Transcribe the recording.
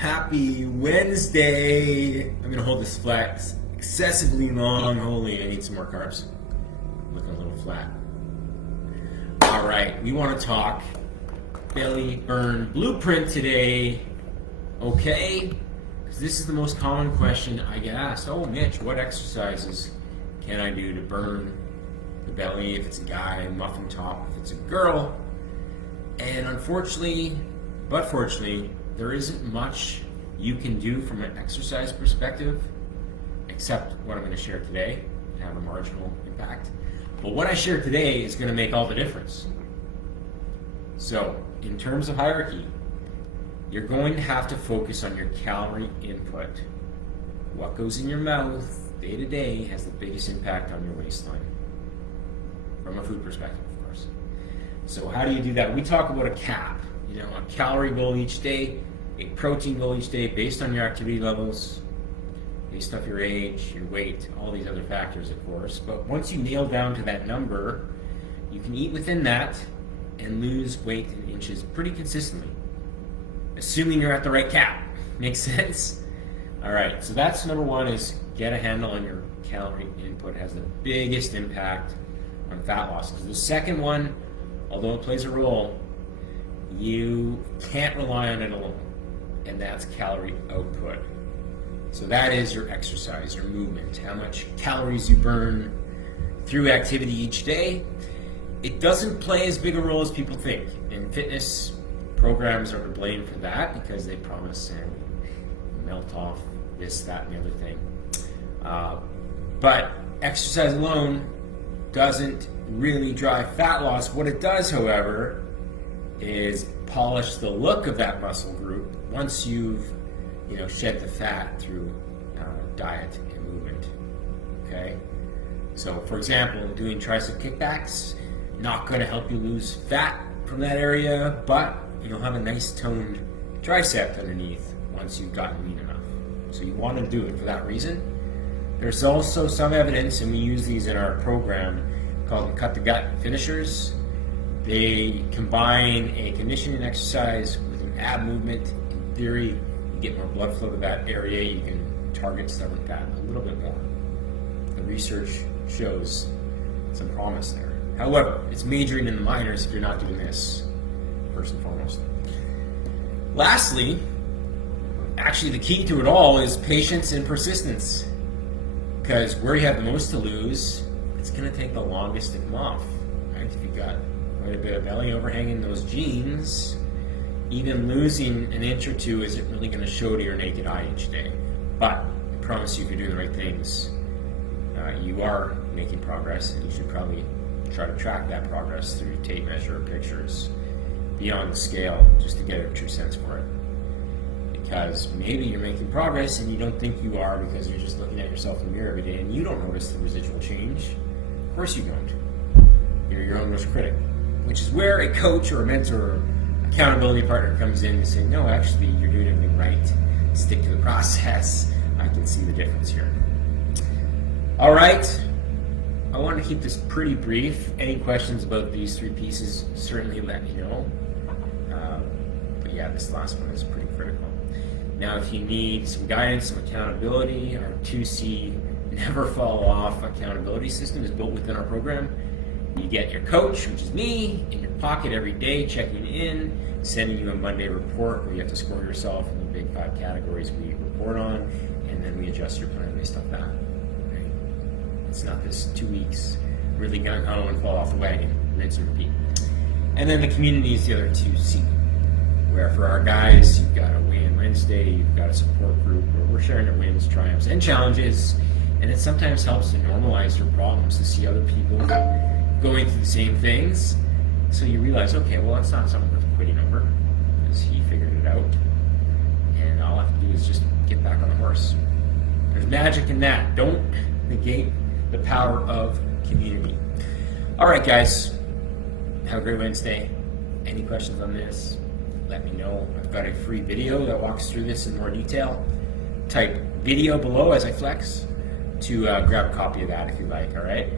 Happy Wednesday. I'm gonna hold this flex excessively long. Holy, I need some more carbs. Looking a little flat. All right, we want to talk belly burn blueprint today. Okay, because this is the most common question I get asked. Oh, Mitch, what exercises can I do to burn the belly? If it's a guy, muffin top. If it's a girl, and unfortunately, but fortunately, there isn't much you can do from an exercise perspective, except what I'm going to share today, have a marginal impact. But what I share today is going to make all the difference. So, in terms of hierarchy, you're going to have to focus on your calorie input. What goes in your mouth day to day has the biggest impact on your waistline, from a food perspective, of course. So how do you do that? We talk about a cap, a calorie goal each day, a protein goal each day based on your activity levels, based off your age, your weight, all these other factors, of course. But once you nail down to that number, you can eat within that and lose weight in inches pretty consistently, assuming you're at the right cap. Makes sense? All right, so that's number one, is get a handle on your calorie input. It has the biggest impact on fat loss. Because the second one, although it plays a role, you can't rely on it alone, and that's calorie output. So that is your exercise, your movement, how much calories you burn through activity each day. It doesn't play as big a role as people think, and fitness programs are to blame for that because they promise and melt off this, that, and the other thing. But exercise alone doesn't really drive fat loss. What it does, however, is polish the look of that muscle group once you've shed the fat through diet and movement. Okay, so for example, doing tricep kickbacks, not going to help you lose fat from that area, but you'll have a nice toned tricep underneath once you've gotten lean enough. So you want to do it for that reason. There's also some evidence, and we use these in our program, called Cut the Gut finishers. They combine a conditioning exercise with an ab movement. In theory, you get more blood flow to that area. You can target stomach fat a little bit more. The research shows some promise there. However, it's majoring in the minors if you're not doing this, first and foremost. Lastly, actually the key to it all is patience and persistence. Because where you have the most to lose, it's going to take the longest to come off. Right? If you've got quite a bit of belly overhang in those jeans, even losing an inch or two isn't really going to show to your naked eye each day. But I promise you, if you're doing the right things, you are making progress, and you should probably try to track that progress through tape measure or pictures beyond the scale, just to get a true sense for it. Because maybe you're making progress and you don't think you are because you're just looking at yourself in the mirror every day and you don't notice the residual change. Of course you don't. You're your own worst critic, which is where a coach or a mentor or accountability partner comes in and say, no, actually, you're doing everything right. Stick to the process. I can see the difference here. All right. I want to keep this pretty brief. Any questions about these three pieces, certainly let me know. But yeah, this last one is pretty critical. Now, if you need some guidance, some accountability, our 2C Never Fall Off accountability system is built within our program. You get your coach, which is me, in your pocket every day, checking in, sending you a Monday report where you have to score yourself in the big 5 categories we report on, and then we adjust your plan based off that. Right? It's not this 2 weeks, really gung-ho and fall off the wagon, rinse and repeat. And then the community is the other 2C, where for our guys, you've got a weigh-in Wednesday, you've got a support group where we're sharing our wins, triumphs, and challenges, and it sometimes helps to normalize your problems to see other people going through the same things, so you realize, okay, well, that's not something worth quitting over, because he figured it out, and all I have to do is just get back on the horse. There's magic in that. Don't negate the power of community. All right, guys, have a great Wednesday. Any questions on this, let me know. I've got a free video that walks through this in more detail. Type video below as I flex to grab a copy of that if you like, all right?